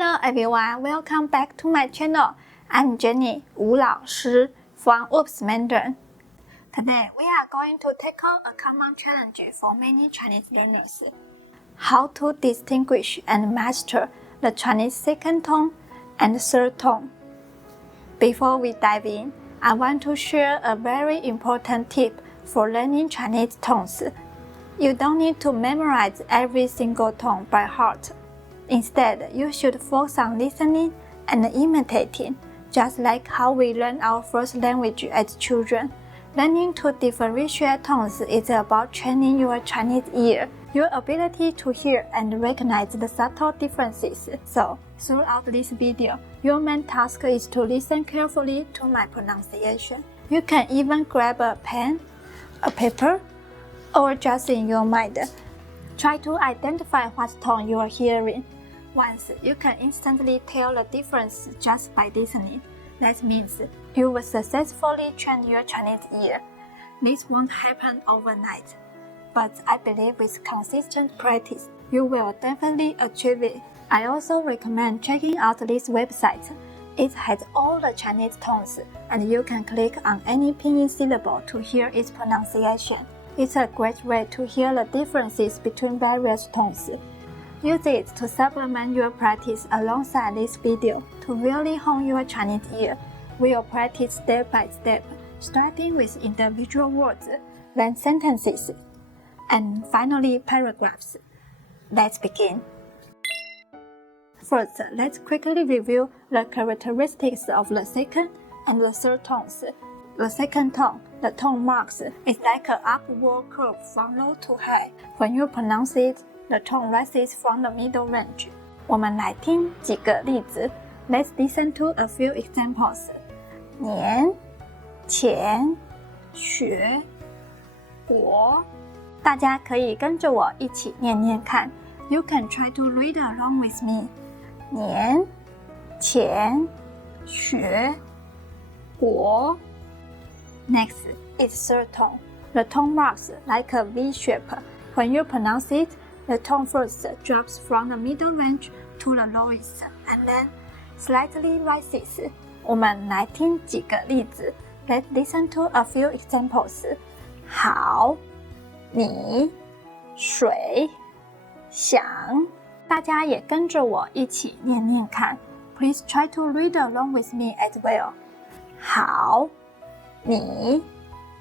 Hello everyone, welcome back to my channel. I'm Jenny, 吴老师 from Oops Mandarin. Today we are going to tackle a common challenge for many Chinese learners. How to distinguish and master the Chinese second tone and third tone. Before we dive in, I want to share a very important tip for learning Chinese tones. You don't need to memorize every single tone by heart. Instead, you should focus on listening and imitating, just like how we learn our first language as children. Learning to differentiate tones is about training your Chinese ear, your ability to hear and recognize the subtle differences. So, throughout this video, your main task is to listen carefully to my pronunciation. You can even grab a pen, a paper, or just in your mind. Try to identify what tone you are hearing. Once, you can instantly tell the difference just by listening. That means you will successfully train your Chinese ear. This won't happen overnight, but I believe with consistent practice, you will definitely achieve it. I also recommend checking out this website. It has all the Chinese tones, and you can click on any pinyin syllable to hear its pronunciation. It's a great way to hear the differences between various tones. Use it to supplement your practice alongside this video to really hone your Chinese ear. We'll practice step by step, starting with individual words, then sentences, and finally paragraphs. Let's begin. First, let's quickly review the characteristics of the second and the third tones. The second tone, the tone marks, is like an upward curve from low to high. When you pronounce it, the tone rises from the middle range. 我们来听几个例子。Let's listen to a few examples. 年、前、学、国。大家可以跟着我一起念念看。You can try to read along with me. 年、前、学、国。Next is third tone. The tone marks like a V shape. When you pronounce it, the tone first drops from the middle range to the lowest and then slightly rises. 我们来听几个例子。Let's listen to a few examples. 好，你，水，想。大家也跟着我一起念念看。Please try to read along with me as well. 好，你，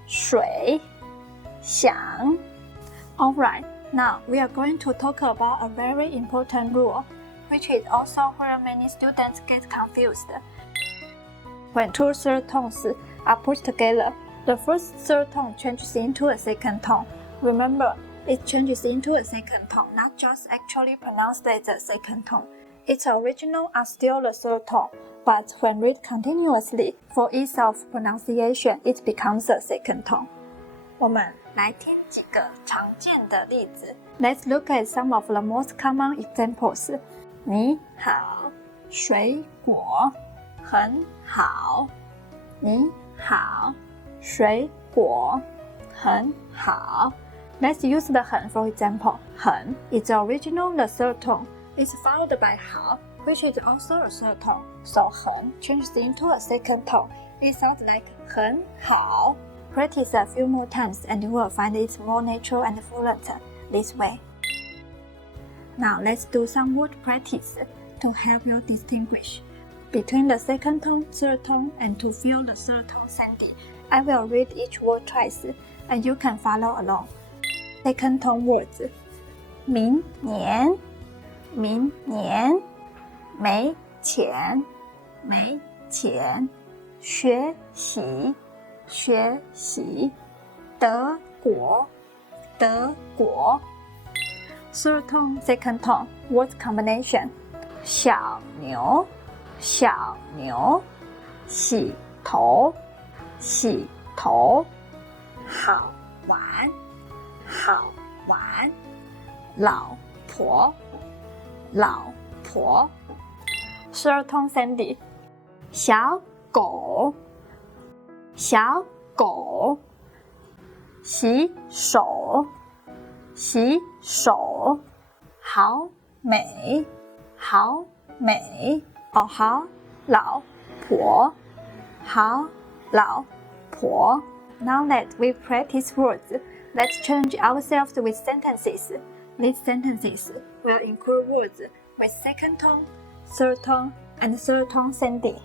水，想。Alright, now we are going to talk about a very important rule, which is also where many students get confused. When two third tones are put together, the first third tone changes into a second tone. Remember, it changes into a second tone, not just actually pronounced as a second tone. Its original are still the third tone, but when read continuously, for ease of pronunciation, it becomes a second tone. 我们来听几个常见的例子。Let's look at some of the most common examples. 你好，水果，很好。你好，水果，很好。Let's use the 很 for example. 很 is the original the third tone. It's followed by 好, which is also a third tone. So 很 changes into a second tone. It sounds like 很好。Practice a few more times and you will find it more natural and fluent this way. Now let's do some word practice to help you distinguish between the second tone, third tone, and to feel the third tone sounding. I will read each word twice and you can follow along. Second tone words. 明年，明年，没钱，没钱，学习。学习，德国，德国。Third tone, second tone, word combination. 小牛，小牛，洗头，洗头，好玩，好玩。老婆，老婆。Third tone Sandy. 小狗。小狗，洗手，洗手，好美，好美 or 好老婆好老婆 Now that we practice words, let's challenge ourselves with sentences. These sentences will include words with second tone, third tone, and third tone sounding.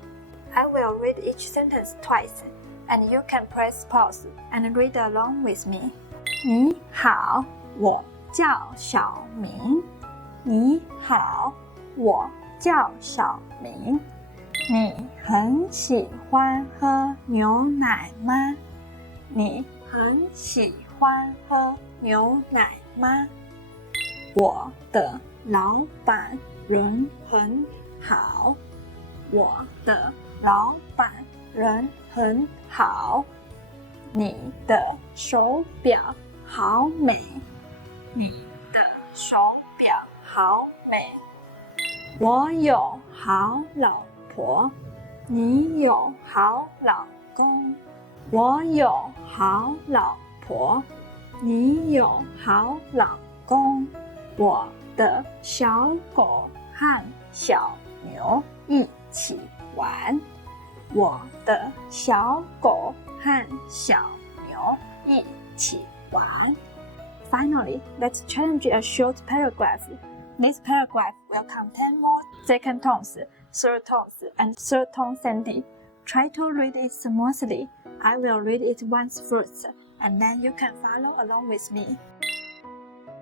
I will read each sentence twice, and you can press pause and read along with me. 你好，我叫小明。你好，我叫小明。你很喜欢喝牛奶吗？你很喜欢喝牛奶吗？我的老板人很好。我的老板人很好。你的手表好美。你的手表好美。我有好老婆。你有好老公。我有好老婆。你有好老公。我的小狗和小牛一起玩。我的小狗和小牛一起玩。Finally, let's challenge a short paragraph. This paragraph will contain more second tones, third tones, and third tone sounding. Try to read it smoothly. I will read it once first, and then you can follow along with me.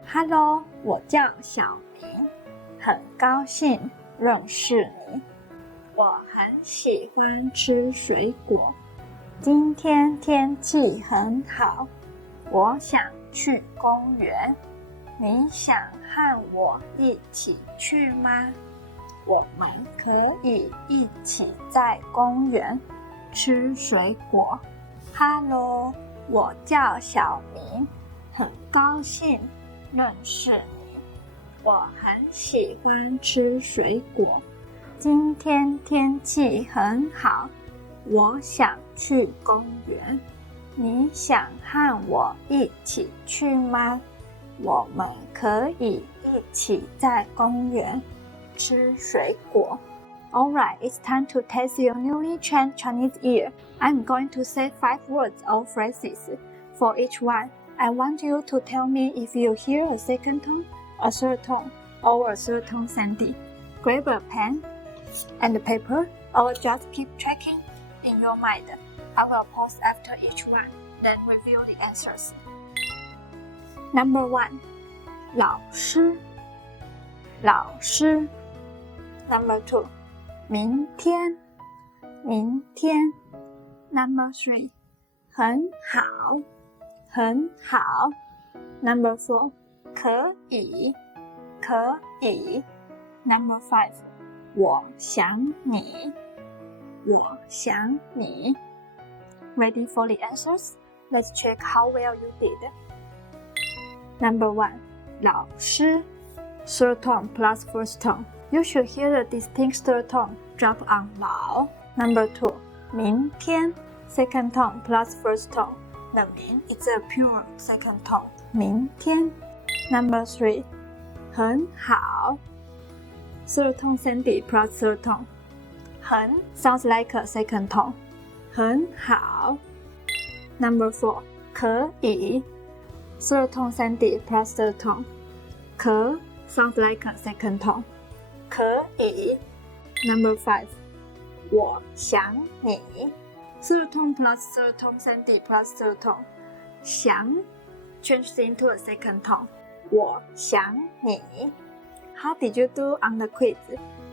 Hello, 我叫小明，很高兴认识你。我很喜欢吃水果。今天天气很好，我想去公园。你想和我一起去吗？我们可以一起在公园吃水果。Hello， 我叫小明，很高兴认识你。我很喜欢吃水果。今天天气很好，我想去公园。你想和我一起去吗？我们可以一起在公园吃水果。Alright, it's time to test your newly trained Chinese ear. I'm going to say 5 words or phrases. For each one, I want you to tell me if you hear a second tone, a third tone, or a third tone sounding. Grab a pen and paper, or just keep tracking in your mind. I will pause after each one, then review the answers. Number 1. 老师老师 Number 2. 明天明天 Number 3. 很好很好 Number 4. 可以可以 Number 5. 我想你我想你 Ready for the answers? Let's check how well you did. Number 1. 老师 Third tone plus first tone. You should hear the distinct third tone drop on 老. Number 2. 明天 Second tone plus first tone. The 明 is a pure second tone. 明天 Number 3. 很好 Third tone sounding plus third tone. 很 sounds like a second tone. 很好 Number 4. 可以 Third tone sounding plus third tone. 可 sounds like a second tone. 可以 Number 5. 我想你 Third tone plus third tone sounding plus third tone. 想 changes into a second tone. 我想你 How did you do on the quiz?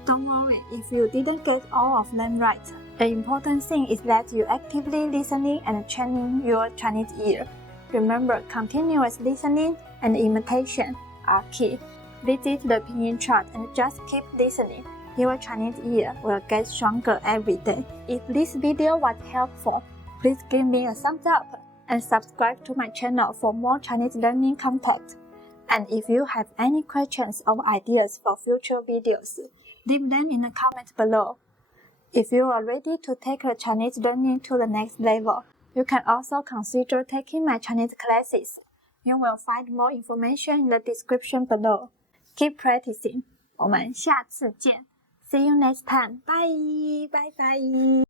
Don't worry if you didn't get all of them right. The important thing is that you actively listening and training your Chinese ear. Remember, continuous listening and imitation are key. Visit the Pinyin chart and just keep listening. Your Chinese ear will get stronger every day. If this video was helpful, please give me a thumbs up and subscribe to my channel for more Chinese learning content. And if you have any questions or ideas for future videos, leave them in the comments below. If you are ready to take your Chinese learning to the next level, you can also consider taking my Chinese classes. You will find more information in the description below. Keep practicing. 我们下次见。See you next time. Bye. Bye bye.